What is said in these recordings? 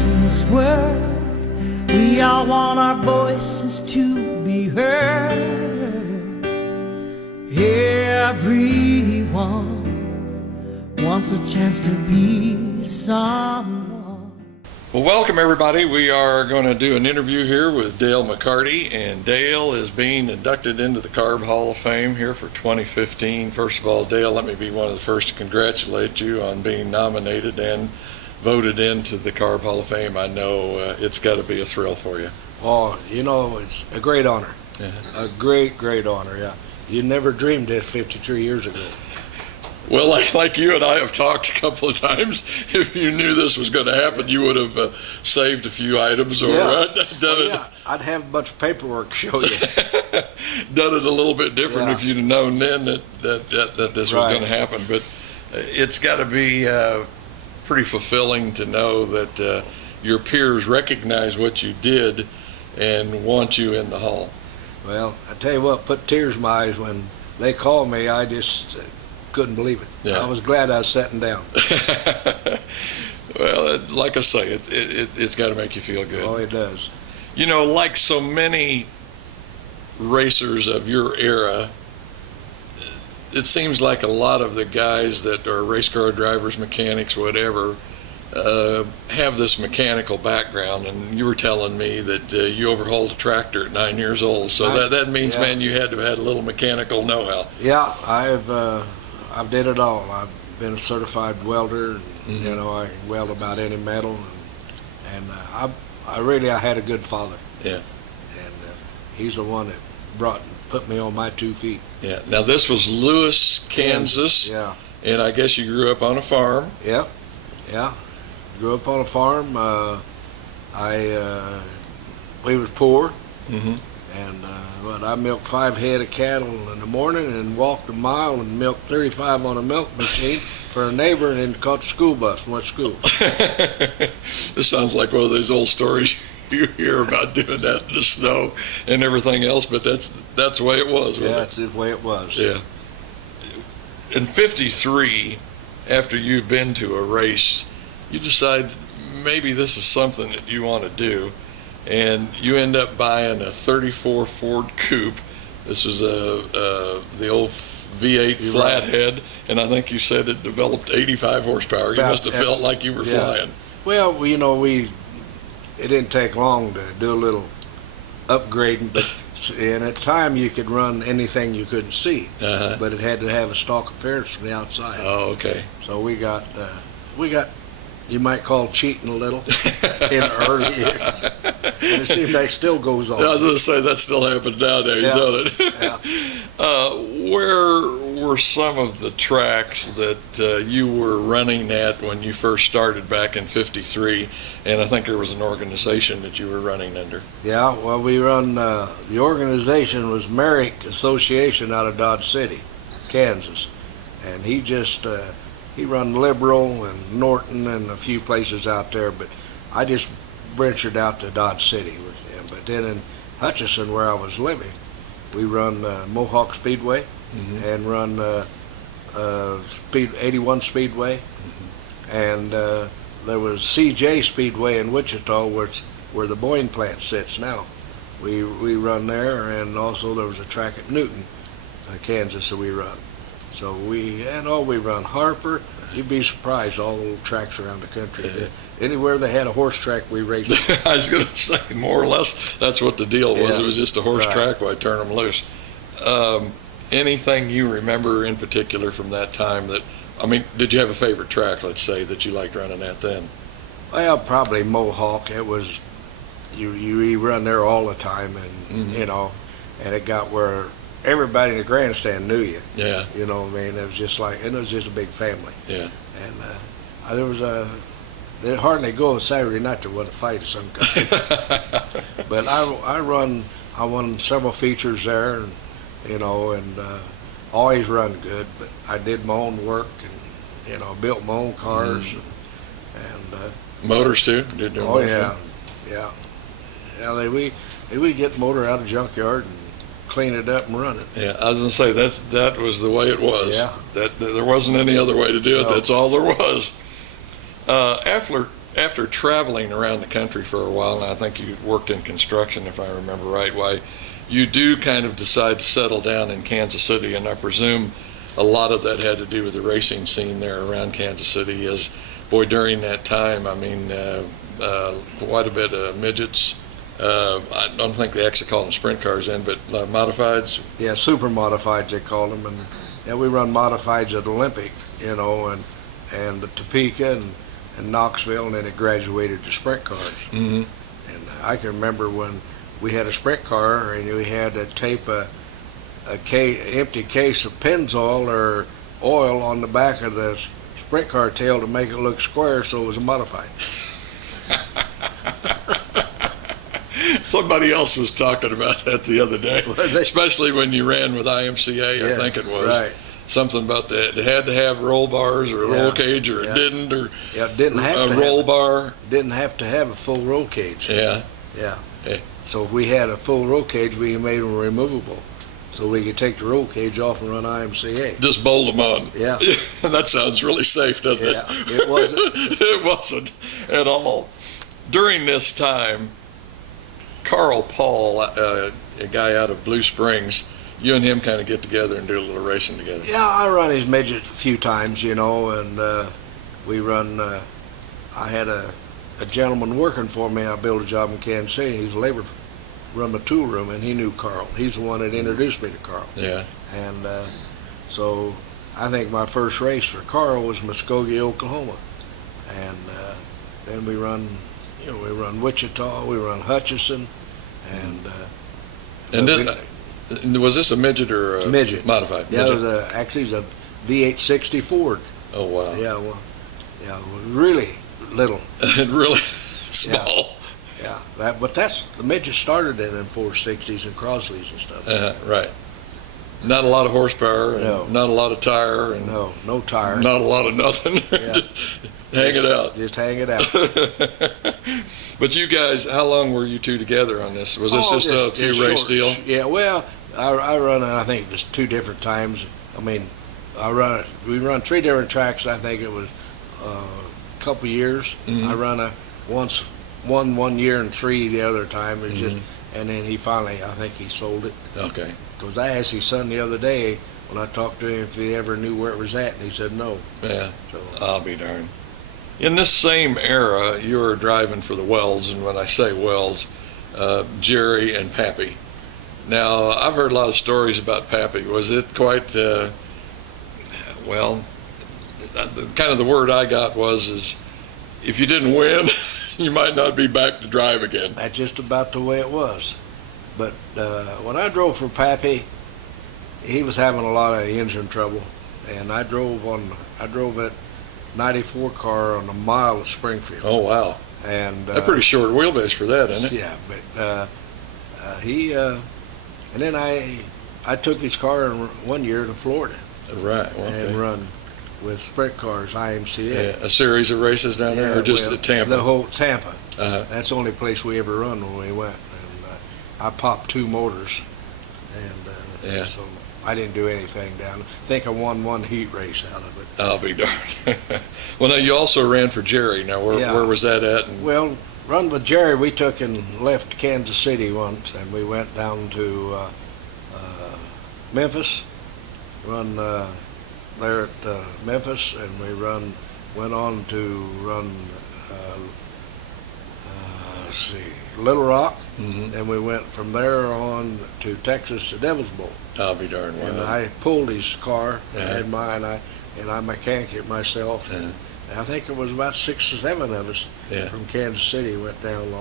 voice in this world. We all want our voices to be heard. Everyone wants a chance to be someone. Well, welcome everybody. We are going to do an interview here with Dale McCarty, and Dale is being inducted into the Carb Hall of Fame here for 2015. First of all, Dale, let me be one of the first to congratulate you on being nominated and voted into the Carb Hall of Fame. I know it's got to be a thrill for you. Oh, you know, it's a great honor. Yeah. A great honor, yeah. You never dreamed this 53 years ago. Well, like you and I have talked a couple of times, if you knew this was going to happen, you would have saved a few items or done it. I'd have a bunch of paperwork to show you. Done it a little bit different if you'd have known then that this was going to happen. But it's got to be pretty fulfilling to know that your peers recognize what you did and want you in the hall. Well, I tell you what, put tears in my eyes when they called me. I just couldn't believe it. Yeah. I was glad I was sitting down. Well, like I say, it's got to make you feel good. Oh, it does. You know, like so many racers of your era, it seems like a lot of the guys that are race car drivers, mechanics, whatever, have this mechanical background. And you were telling me that you overhauled a tractor at 9 years old. So that means, man, you had to have had a little mechanical know-how. Yeah, I've did it all. I've been a certified welder. And, you know, I can weld about any metal. And I had a good father. Yeah. And he's the one that put me on my 2 feet. Yeah. Now this was Lewis, Kansas. Yeah. And I guess you grew up on a farm. Yep. Yeah. Grew up on a farm. We was poor. Mm-hmm. But I milked 5 head of cattle in the morning and walked a mile and milked 35 on a milk machine for a neighbor, and then caught the school bus and went to school. This sounds like one of those old stories you hear about doing that in the snow and everything else, but that's the way it was, wasn't it? That's the way it was. Yeah. In 53, after you've been to a race, you decide maybe this is something that you want to do, and you end up buying a 34 Ford Coupe. This was the old V8 flathead, and I think you said it developed 85 horsepower. You must have felt like you were flying. Well, you know, it didn't take long to do a little upgrading, but and at the time you could run anything you couldn't see, but it had to have a stock appearance from the outside. Oh, okay. So we got, you might call cheating a little in the early years. And it seems like it still goes on. I was going to say that still happens nowadays, doesn't it? Yeah. Where were some of the tracks that you were running at when you first started back in 53? And I think there was an organization that you were running under. Yeah, well, we run, the organization was Merrick Association out of Dodge City, Kansas. And he run Liberal and Norton and a few places out there, but I just ventured out to Dodge City with him. But then in Hutchinson, where I was living, we run Mohawk Speedway and run 81 Speedway, and there was CJ Speedway in Wichita, where the Boeing plant sits now. We run there, and also there was a track at Newton, Kansas, that we run. So we run Harper. You'd be surprised, all the little tracks around the country. Yeah. Anywhere they had a horse track, we raced. I was going to say, more or less, that's what the deal was. Yeah. It was just a horse track where I turn them loose. Anything you remember in particular from that time did you have a favorite track, let's say, that you liked running at then? Well, probably Mohawk. It was, you run there all the time, and you know, and it got where everybody in the grandstand knew you. Yeah. You know what I mean? It was just a big family. Yeah. And they hardly go on Saturday night there was a fight of some kind. But I won several features there, and you know, and always run good. But I did my own work, and you know, built my own cars, and motors too. Did you? Oh yeah. We get the motor out of the junkyard and clean it up and run it. Yeah, I was gonna say that was the way it was. Yeah. That there wasn't any other way to do it. No. That's all there was. after traveling around the country for a while, and I think you worked in construction, if I remember right, why you do kind of decide to settle down in Kansas City, and I presume a lot of that had to do with the racing scene there around Kansas City. As boy, during that time, I mean, quite a bit of midgets. I don't think they actually call them sprint cars then, but modifieds. Yeah, super modifieds they called them, and yeah, we run modifieds at Olympic, you know, and Topeka and Knoxville, and then it graduated to sprint cars. Mm-hmm. And I can remember when we had a sprint car, and we had to tape a empty case of Pennzoil or oil on the back of the sprint car tail to make it look square, so it was a modified. Somebody else was talking about that the other day, especially when you ran with IMCA, I think it was. Right. Something about that. It had to have roll bars or a roll cage, or it didn't, or it didn't have a roll bar. Didn't have to have a full roll cage. Yeah. Yeah. Yeah. So if we had a full roll cage, we made them removable, so we could take the roll cage off and run IMCA. Just bolt them on. Yeah. That sounds really safe, doesn't it? Yeah, it wasn't. It wasn't at all. During this time, Carl Paul, a guy out of Blue Springs, you and him kind of get together and do a little racing together. Yeah, I run his midget a few times, you know, and we run. I had a gentleman working for me. I built a job in Kansas City. He's a labor, run the tool room, and he knew Carl. He's the one that introduced me to Carl. Yeah. And so I think my first race for Carl was Muskogee, Oklahoma, and then we run. You know, we run Wichita, we run Hutchinson, And was this a midget or a midget modified? Yeah, midget? it was actually it was a V860 Ford. Oh wow! Yeah, well, yeah, really little. Really small. Yeah, but that's the midget started in them 460s and Crosleys and stuff. Right. Not a lot of horsepower, and No. not a lot of tire, and no tire. not a lot of nothing. Yeah. Hang it out. Just hang it out. But you guys, how long were you two together on this? Was this just a few race short. deal? Yeah, well, I run it, I think just 2 different times. I mean, we run 3 different tracks. I think it was a couple years. Mhm. I run once, one year and 3 the other time. It was just, and then he finally, I think he sold it. Okay. Because I asked his son the other day when I talked to him if he ever knew where it was at, and he said no. Yeah. So I'll be darned. In this same era, you were driving for the Wells, and when I say Wells, Jerry and Pappy. Now, I've heard a lot of stories about Pappy. Was it quite, well, kind of the word I got is if you didn't win, you might not be back to drive again. that's just about the way it was. But when I drove for Pappy, he was having a lot of engine trouble, and I drove that 94 car on a mile of Springfield. Oh, wow. And That's pretty short wheelbase for that, isn't it? yeah, but he and then I took his car one year to Florida Right. Well, okay. and run with sprint cars, IMCA. Yeah, a series of races down there, or just well, at Tampa? The whole Tampa. Uh-huh. That's the only place we ever run when we went. And I popped 2 motors, and Yeah. so I didn't do anything down. I think I won 1 heat race out of it. I'll be darned. Well, now you also ran for Jerry. Now, Yeah. where was that at? And, Well, run with Jerry, we took and left Kansas City once, and we went down to Memphis, run there at Memphis, and we went on to run, let's see, Little Rock, Mhm. and we went from there on to Texas to Devil's Bowl. I'll be darned. And Wow. I pulled his car, Yeah. I had mine, and I mechanicked it myself. Yeah. And I think it was about 6 or 7 of us Yeah. from Kansas City went down,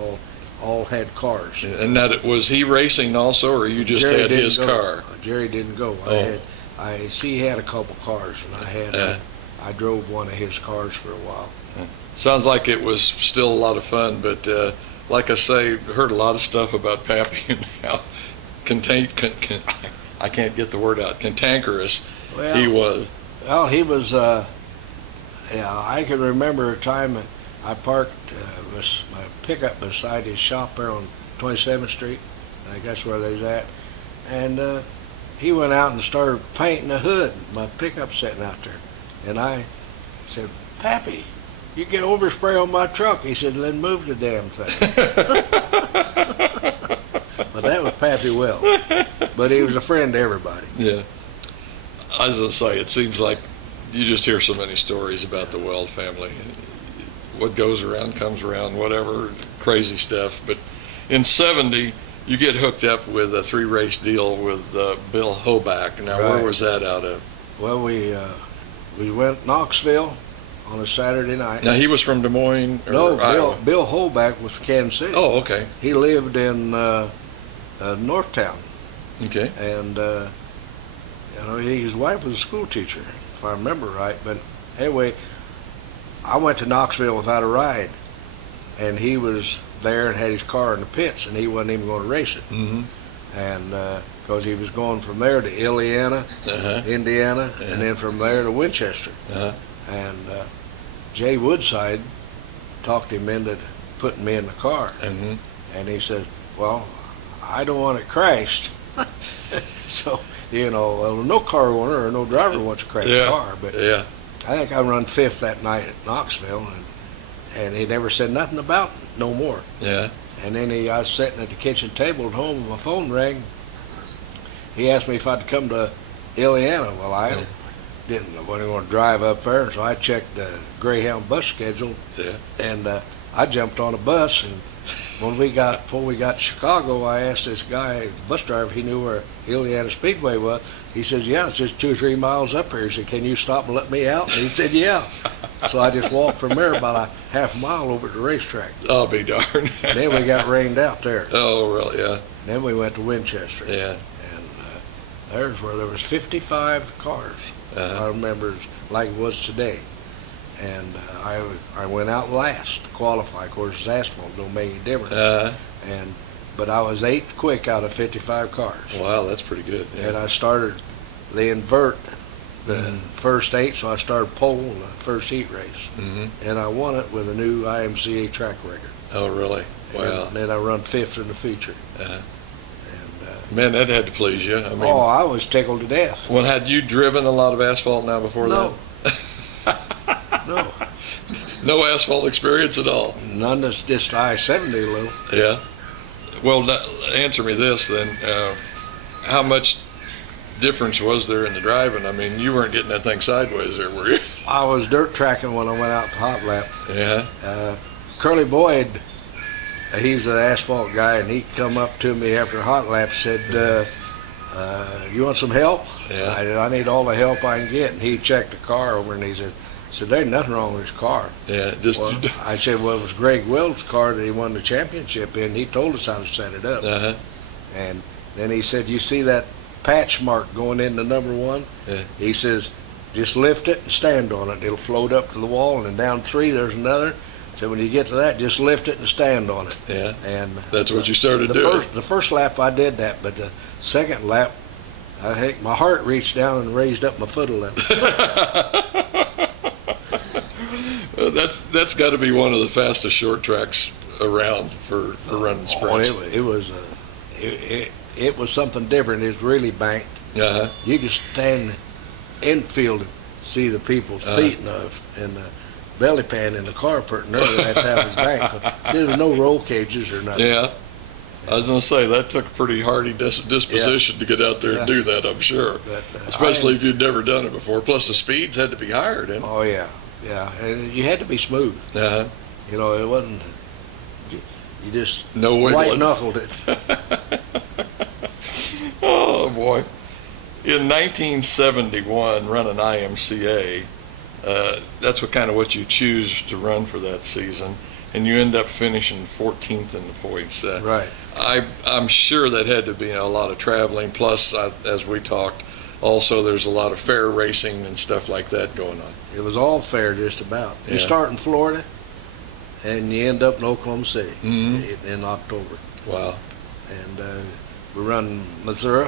all had cars. And that was he racing also, or you just Jerry had didn't his go. car? Jerry didn't go. Oh. I see he had a couple cars, and I drove one of his cars for a while. Sounds like it was still a lot of fun, but like I say, heard a lot of stuff about Pappy and how I can't get the word out, cantankerous Well, he was. Well, he was. Yeah, I can remember a time that I parked my pickup beside his shop there on 27th Street. I guess where they's at, and he went out and started painting the hood. My pickup sitting out there, and I said, "Pappy, you get overspray on my truck. He said, then move the damn thing. But that was Pappy Weld. But he was a friend to everybody. Yeah. I was going to say, it seems like you just hear so many stories about the Weld family. What goes around comes around, whatever, crazy stuff. But in 70, you get hooked up with a 3-race deal with Bill Hoback. Now, Right. where was that out of? Well, we went Knoxville on a Saturday night. Now, he was from Des Moines or No, Iowa? Bill Hoback was from Kansas City. Oh, okay. He lived in Northtown, Okay. and his wife was a school teacher, if I remember right. But anyway, I went to Knoxville without a ride, and he was there and had his car in the pits, and he wasn't even going to race it. Mm-hmm. And because he was going from there to Indiana, Indiana, Yeah. and then from there to Winchester. Uh-huh. And Jay Woodside talked him into putting me in the car. Mm-hmm. And he said, well, I don't want it crashed. So, well, no car owner or no driver wants to crash a car. But Yeah. I think I run 5th that night at Knoxville, and he never said nothing about it no more. Yeah. And then I was sitting at the kitchen table at home, and my phone rang. He asked me if I'd come to Indiana. Well, I wasn't going to drive up there, so I checked the Greyhound bus schedule, Yeah. and I jumped on a bus. And before we got to Chicago, I asked this guy, the bus driver, if he knew where Indiana Speedway was. He says, yeah, it's just 2 or 3 miles up here. He said, can you stop and let me out? And he said, yeah. So I just walked from there about a half mile over to the racetrack. I'll be darned. And then we got rained out there. Oh, really? Yeah. Then we went to Winchester. Yeah. And there's where there was 55 cars. Uh-huh. I remember like it was today. And I went out last to qualify. Of course, it's asphalt, don't make any difference. But I was 8th quick out of 55 cars. Wow, that's pretty good. Yeah. And I started, they invert the Mhm. first 8, so I started pole in the first heat race. Mm-hmm. And I won it with a new IMCA track record. Oh, really? Wow. And then I run 5th in the feature. Uh-huh. And Man, that had to please you. I mean, I was tickled to death. well, had you driven a lot of asphalt now before No. that? No. No asphalt experience at all? None that's just I-70 low. Yeah. Well, answer me this then. How much difference was there in the driving? I mean, you weren't getting that thing sideways there, were you? I was dirt tracking when I went out to Hot Lap. Yeah. Curly Boyd, he's an asphalt guy, and he come up to me after Hot Lap, said, you want some help? Yeah. I said, I need all the help I can get. And he checked the car over, and he said, there's nothing wrong with his car. Yeah. Just. Well, I said, well, it was Greg Weld's car that he won the championship in. He told us how to set it up. Uh-huh. And then he said, you see that patch mark going into number 1? Yeah. He says, just lift it and stand on it. It'll float up to the wall, and then down 3 there's another. So when you get to that, just lift it and stand on it. Yeah. And That's what you started doing. The first lap I did that, but the second lap, I think my heart reached down and raised up my foot a little. That's got to be one of the fastest short tracks around for running sprints. It was something different. It's really banked. Uh-huh. You could stand infield and see the people's feet in the belly pan in the car pretty early. That's how it was banked. But see, there was no roll cages or nothing. Yeah. I was going to say, that took a pretty hardy disposition to get out there and do that, I'm sure. But, Especially if you'd never done it before. Plus, the speeds had to be higher, didn't Oh, yeah. Yeah. And you had to be smooth. it? Uh-huh. It wasn't, you just No wiggling. white-knuckled it. Oh, boy. In 1971, running IMCA, that's what you choose to run for that season, and you end up finishing 14th in the points. Right. I'm sure that had to be a lot of traveling. Plus, as we talked, also there's a lot of fair racing and stuff like that going on. It was all fair just about. Yeah. You start in Florida, and you end up in Oklahoma City Mhm. in October. Wow. And we run Missouri,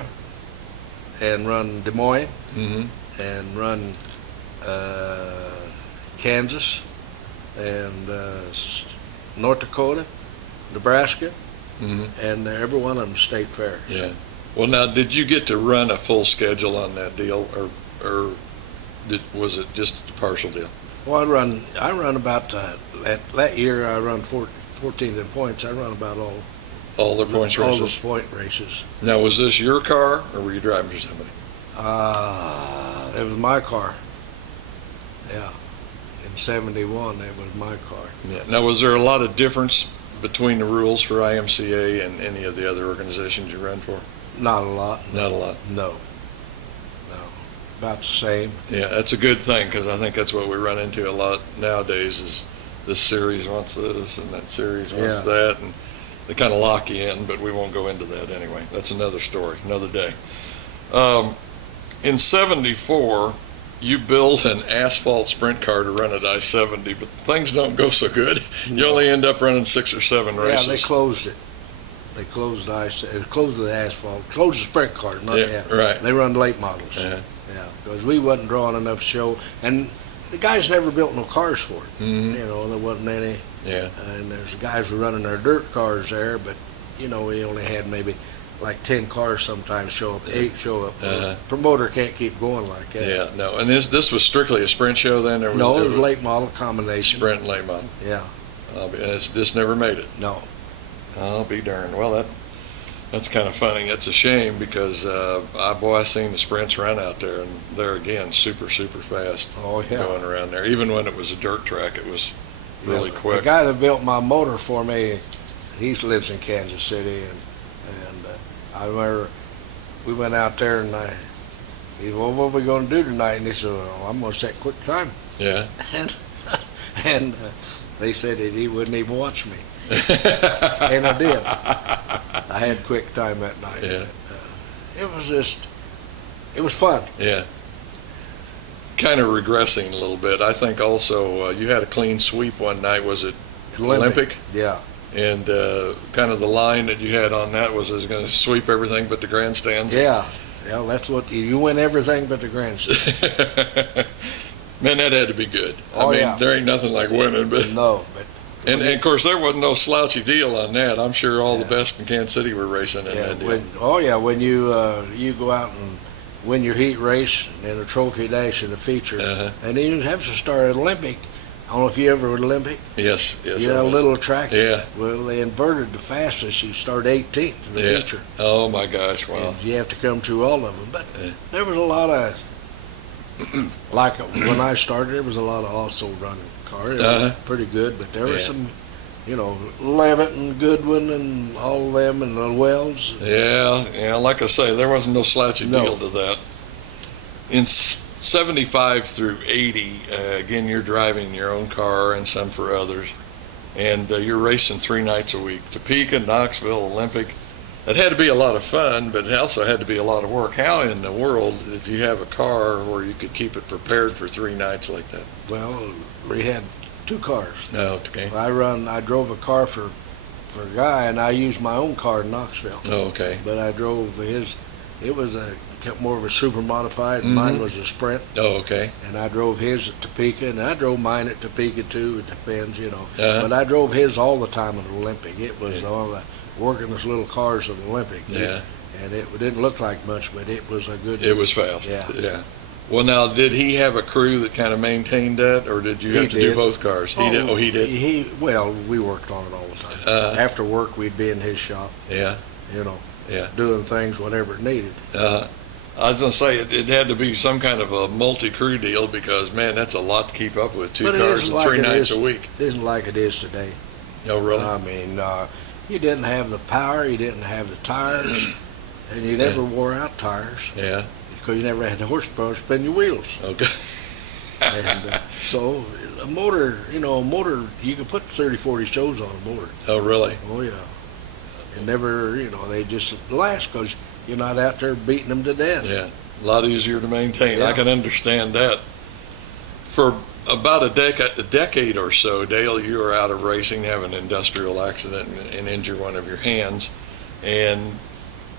and run Des Moines, Mm-hmm. and run Kansas, and North Dakota, Nebraska, Mm-hmm. and every one of them state fairs. Yeah. Well, now, did you get to run a full schedule on that deal, or was it just a partial deal? Well, I run about, that year I run 14 points. I run about All the points all races. the point races. Now, was this your car, or were you driving for somebody? It was my car. Yeah. In 71, it was my car. Yeah. Now, was there a lot of difference between the rules for IMCA and any of the other organizations you run for? Not a lot. Not a lot. No. No. About the same. Yeah, that's a good thing, because I think that's what we run into a lot nowadays is this series wants this and that series wants Yeah. that, and they kind of lock you in, but we won't go into that anyway. That's another story, another day. In 74, you build an asphalt sprint car to run at I-70, but things don't go so good. You only end up running 6 or 7 races. Yeah, they closed it. They closed closed the asphalt, closed the sprint cars, not Yeah, that. right. They run late models. Uh-huh. Yeah, because we wasn't drawing enough show, and the guys never built no cars for it. Mhm. You know, there wasn't any. Yeah. And there's guys who were running their dirt cars there, but you know, we only had maybe like 10 cars sometimes show up, 8 show up. Uh-huh. Promoter can't keep going like that. Yeah, no. And this was strictly a sprint show then? Or No, it was late model combination. Sprint and late model. Yeah, And this never made it. no. I'll be darned. Well, that's kind of funny. That's a shame because, I seen the sprints run out there, and they're, again, super, super fast Oh, yeah. going around there. Even when it was a dirt track, it was really Yeah, quick. The guy that built my motor for me, he lives in Kansas City, and I remember we went out there, and he said, well, what are we going to do tonight? And he said, well, I'm going to set quick time. Yeah. And they said that he wouldn't even watch me. And I did. I had quick time that night. Yeah. It was fun. Yeah. Kind of regressing a little bit. I think also you had a clean sweep one night. Was it Olympic? Yeah. And kind of the line that you had on that was it was going to sweep everything but the grandstand. Yeah. Yeah, that's what you win everything but the grandstand. Man, that had to be good. Oh, I mean, yeah. there ain't nothing like winning, but No, but and of course there wasn't no slouchy deal on that. I'm sure all the Yeah. best in Kansas City were racing in that deal. when you go out and win your heat race and a trophy dash and a feature, Uh-huh. and then you have to start at Olympic. I don't know if you ever were at Olympic. Yes. You had a little track. Yeah. Well, they inverted the fastest. You start 18th in the Yeah. feature. Oh my gosh! Wow. And you have to come through all of them. But Yeah. there was a lot of, like when I started, there was a lot of also running cars. It was Uh-huh. pretty good, but there were Yeah. some, Levitt and Goodwin and all of them and the Wells. Yeah. Like I say, there wasn't no slouchy No. deal to that. In 75 through 80, again, you're driving your own car and some for others, and you're racing 3 nights a week. Topeka, Knoxville, Olympic. It had to be a lot of fun, but it also had to be a lot of work. How in the world did you have a car where you could keep it prepared for 3 nights like that? Well, we had 2 cars. No, okay. I drove a car for a guy, and I used my own car in Knoxville. Oh, okay. But I drove his. It was more of a super modified. And Mine Mhm. was a Sprint, Oh, okay. and I drove his at Topeka, and I drove mine at Topeka too. It depends, Uh-huh. But I drove his all the time at Olympic. It was Yeah. all the working those little cars at Olympic. Yeah. And it didn't look like much, but it was a good. It was fast. Yeah. Yeah. Well, now, did he have a crew that kind of maintained that, or did you He have to do did. both cars? He did. Oh, he did. Well, we worked on it all the time. After work, we'd be in his shop, Yeah. Yeah. doing things whatever it needed. I was gonna say it had to be some kind of a multi-crew deal because man, that's a lot to keep up with. 2 But it cars isn't and like 3 it nights is- a week. It isn't like it is today. Oh, really? I mean, you didn't have the power, you didn't have the tires, and you never wore out tires Yeah. because you never had the horsepower to spin your wheels. Okay. And so a motor, you can put 30, 40 shows on a motor. Oh, really? Oh, yeah. And never, they just last because you're not out there beating them to death. Yeah. A lot easier to maintain. I Yeah. can understand that. For about a decade or so, Dale, you were out of racing, have an industrial accident and injure one of your hands, and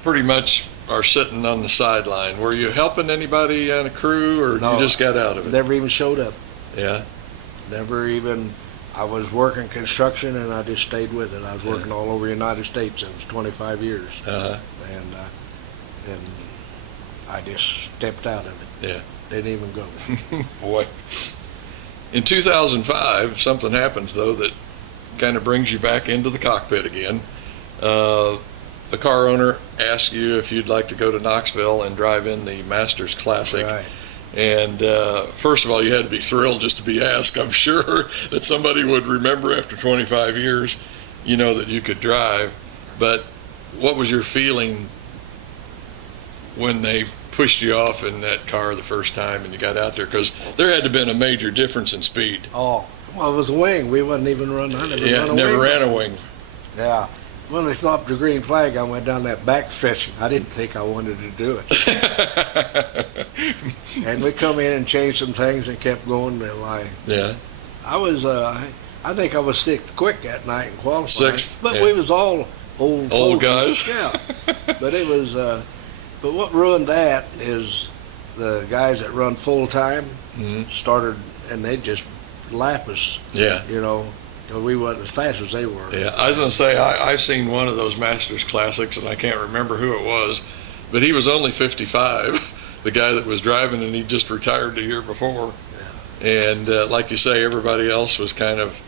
pretty much are sitting on the sideline. Were you helping anybody on a crew, or No, you just got out of it? Never even showed up. Yeah. Never even. I was working construction and I just stayed with it. I was working all over the United States. It was 25 years. Uh-huh. And I just stepped out of it. Yeah. Didn't even go. Boy. In 2005, something happens though that kind of brings you back into the cockpit again. The car owner asks you if you'd like to go to Knoxville and drive in the Masters Classic. Right. And first of all, you had to be thrilled just to be asked. I'm sure that somebody would remember after 25 years, you know, that you could drive. But what was your feeling when they pushed you off in that car the first time and you got out there? Because there had to have been a major difference in speed. Oh, well, it was a wing. We wasn't even running. I never run a never wing. ran a wing. Yeah. When they stopped the green flag, I went down that back stretch. I didn't think I wanted to do it. And we come in and changed some things and kept going. Yeah. I was, I think I was sixth quick that night in qualifying. Sixth, But yeah. we was all old guys. Yeah. But it was, but what ruined that is the guys that run full time started, and they just lap us. Yeah. You know. We wasn't as fast as they were. Yeah, I was going to say, I've seen one of those Masters Classics, and I can't remember who it was, but he was only 55, the guy that was driving, and he just retired the year before. Yeah. And like you say, everybody else was kind of,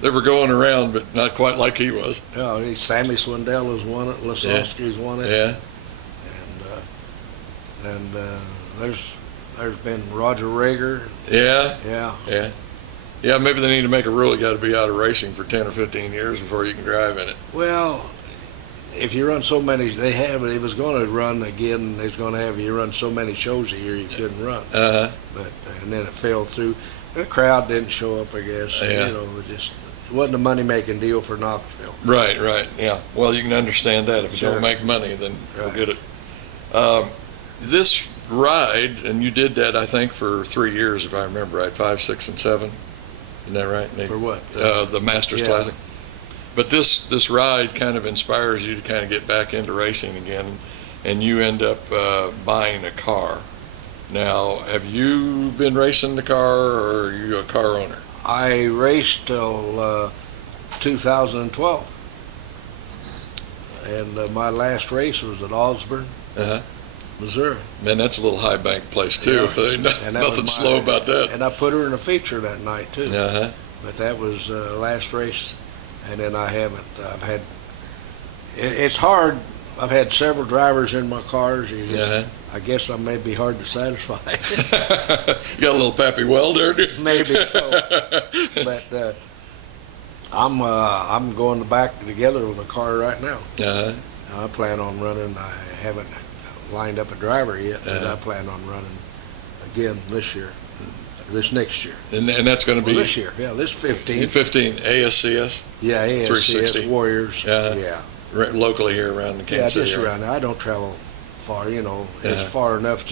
they were going around, but not quite like he was. Yeah, Sammy Swindell has won it, Lasowski's won it. Yeah. And there's been Roger Rager. Yeah. Yeah. Yeah. Yeah, maybe they need to make a rule you got to be out of racing for 10 or 15 years before you can drive in it. Well, if you run so many, they was going to run again, they was going to have you run so many shows a year you couldn't run. Uh-huh. And then it fell through. The crowd didn't show up, I guess. Yeah. You know, it wasn't a money-making deal for Knoxville. Right, yeah. Well, you can understand that. If you Sure. don't make money, then Right. forget it. This ride, and you did that, I think, for 3 years, if I remember right, 5, 6, and 7. Isn't that right, Nate? For what? The Masters Yeah. Classic. But this ride kind of inspires you to kind of get back into racing again, and you end up buying a car. Now, have you been racing the car, or are you a car owner? I raced till 2012. And my last race was at Osborne, Uh-huh. Missouri. Man, that's a little high bank place, too. Yeah. Ain't And that was nothing slow about that. And I put her in a feature that night, too. Uh-huh. But that was last race. And then I haven't, it's hard. I've had several drivers in my cars. Uh-huh. I guess I may be hard to satisfy. You got a little Pappy Well there, dude? Maybe so. But I'm going back together with a car right now. Uh-huh. I plan on running. I haven't lined up a driver yet, but I plan on running again this next year. And that's going to be This year, yeah, this 15. 15 ASCS? Yeah, 360. ASCS Warriors. Yeah. Locally here around the Kansas City Just area. around. I don't travel far, It's far enough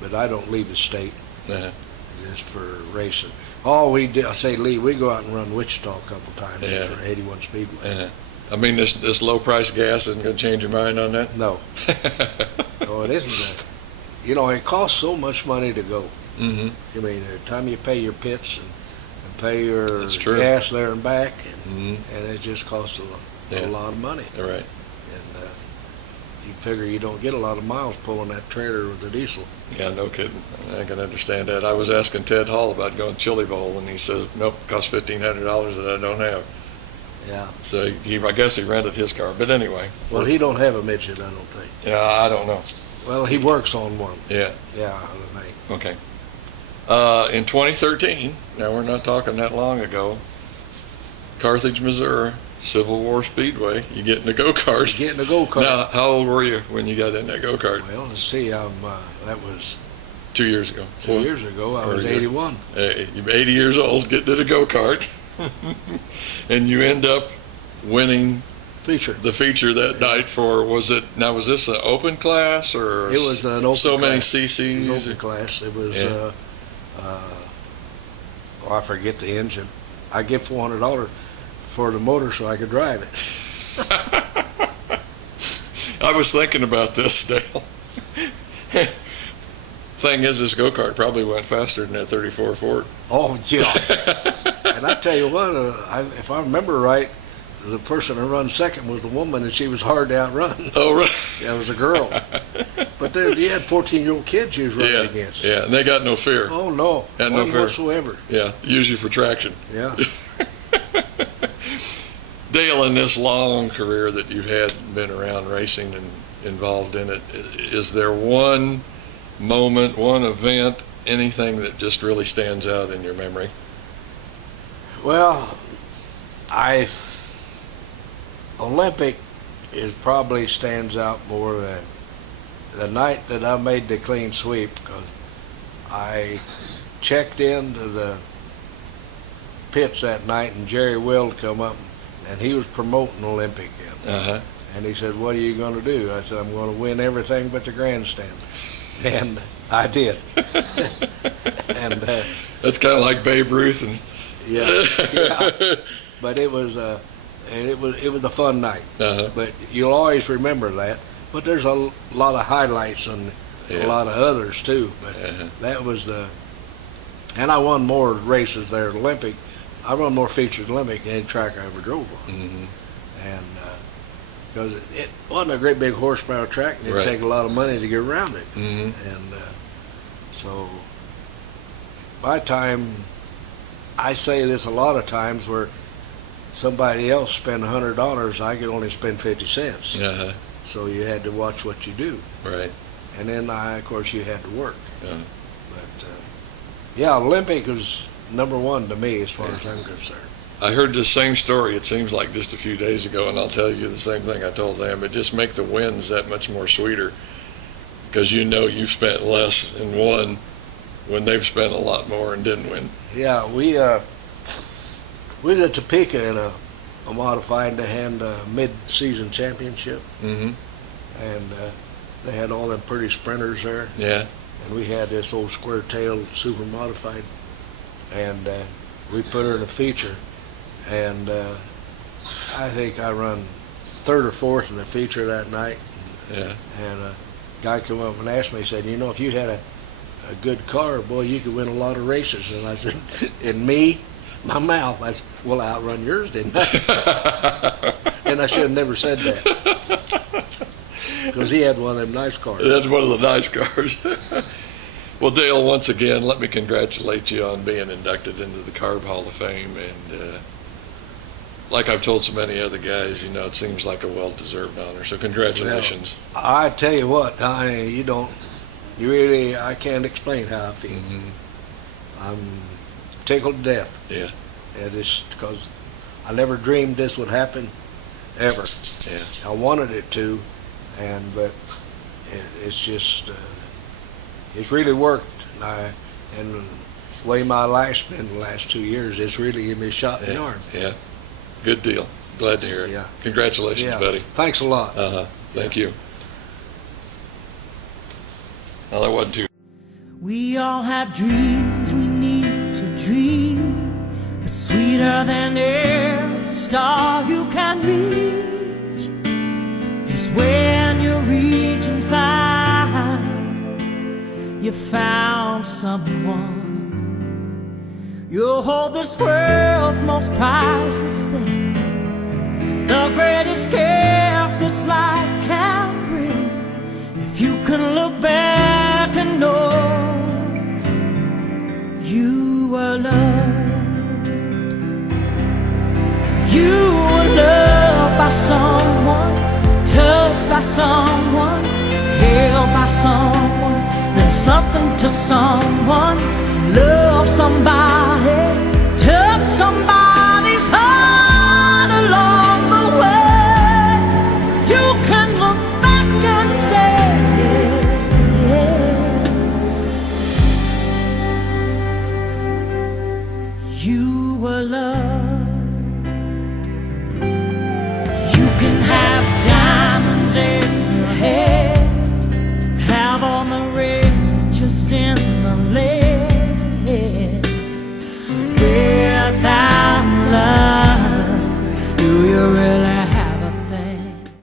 but I don't leave the state just for racing. All we do, I say leave, we go out and run Wichita a couple times just for 81 Speedway. I mean, this low price gas isn't going to change your mind on that? No. No, it isn't. It costs so much money to go. Mm-hmm. I mean, the time you pay your pits and pay your That's true. gas there and back, Mm-hmm. and it just costs a lot of money. All right. And you figure you don't get a lot of miles pulling that trailer with the diesel. Yeah, no kidding. I can understand that. I was asking Ted Hall about going chili bowl, and he says, nope, it costs $1,500 that I don't have. Yeah. So I guess he rented his car. But anyway. Well, he don't have a midget, I don't think. Yeah, I don't know. Well, he works on one. Yeah. Yeah, I think. Okay. In 2013, now we're not talking that long ago, Carthage, Missouri, Civil War Speedway, you get in a go-kart. Getting a go-kart. Now, how old were you when you got in that go-kart? Well, let's see, that was 2 years ago. 2 years ago. I was Very good. 81. You're 80 years old, getting in a go-kart, and you end up winning Feature. the feature that night for, was this an open class, or It was an open so many class. cc's? It was open class. It was, Yeah. I forget the engine. I get $400 for the motor so I could drive it. I was thinking about this, Dale. Thing is, this go-kart probably went faster than that 34 Ford. Oh, yeah. And I tell you what, if I remember right, the person who run second was a woman, and she was hard to outrun. Oh, right. Yeah, it was a girl. But then you had 14-year-old kids you was running Yeah, against. yeah, and they got no fear. Oh, no. Had no None fear. whatsoever. Yeah, use you for traction. Yeah. Dale, in this long career that you've had, been around racing and involved in it, is there one moment, one event, anything that just really stands out in your memory? Well, Olympic probably stands out more than the night that I made the clean sweep, because I checked into the pits that night and Jerry Wild come up and he was promoting Olympic. Uh-huh. And he said, "What are you going to do?" I said, "I'm going to win everything but the grandstand." And I did. And That's kind of like Babe Ruth and yeah. But it was a fun night. Uh-huh. But you'll always remember that. But there's a lot of highlights and Yeah. a lot of others too. But Uh-huh. that was and I won more races there at Olympic. I won more features at Olympic than any track I ever drove on. Mhm. And because it wasn't a great big horsepower track, and it'd Right. take a lot of money to get around it. Mhm. And so by the time, I say this a lot of times, where somebody else spent $100, I could only spend 50 cents. Uh-huh. So you had to watch what you do. Right. And then, of course, you had to work. Yeah. But, yeah, Olympic was number one to me as far as I'm concerned. I heard this same story, it seems like just a few days ago, and I'll tell you the same thing I told them. It just make the wins that much more sweeter, because you know you've spent less and won when they've spent a lot more and didn't win. Yeah, we was at Topeka in a modified to hand a mid-season championship, Mm-hmm. and they had all them pretty sprinters there, Yeah. and we had this old square-tailed super modified, and we put her in a feature, and I think I run third or fourth in the feature that night, Yeah. and a guy come up and asked me, he said, "You know, if you had a good car, boy, you could win a lot of races." And I said, "And me? My mouth." I said, "Well, I outrun yours, didn't I?" And I should have never said that, because he had one of them nice cars. That's one of the nice cars. Well, Dale, once again, let me congratulate you on being inducted into the Carb Hall of Fame. And like I've told so many other guys, you know, it seems like a well-deserved honor. So congratulations. I tell you what, I can't explain how I feel. Mm-hmm. I'm tickled to death. Yeah. And it's because I never dreamed this would happen, ever. Yeah. I wanted it to, but it's just, it's really worked. And the way my life's been the last 2 years, it's really given me a shot in the arm. Yeah. Good deal. Glad to hear it. Yeah. Congratulations, Yeah. buddy. Thanks a lot. Uh-huh. Thank you. Well, that wasn't too. We all have dreams we need to dream, but sweeter than every star you can reach is when you reach and find you found someone. You'll hold this world's most priceless thing, the greatest gift this life can bring. If you can look back and know you were loved, you were loved by someone, touched by someone, held by someone, meant something to someone, loved somebody, touched somebody's heart along the way. You can look back and say, you were loved. You can have diamonds in your head, have all the riches in the lake,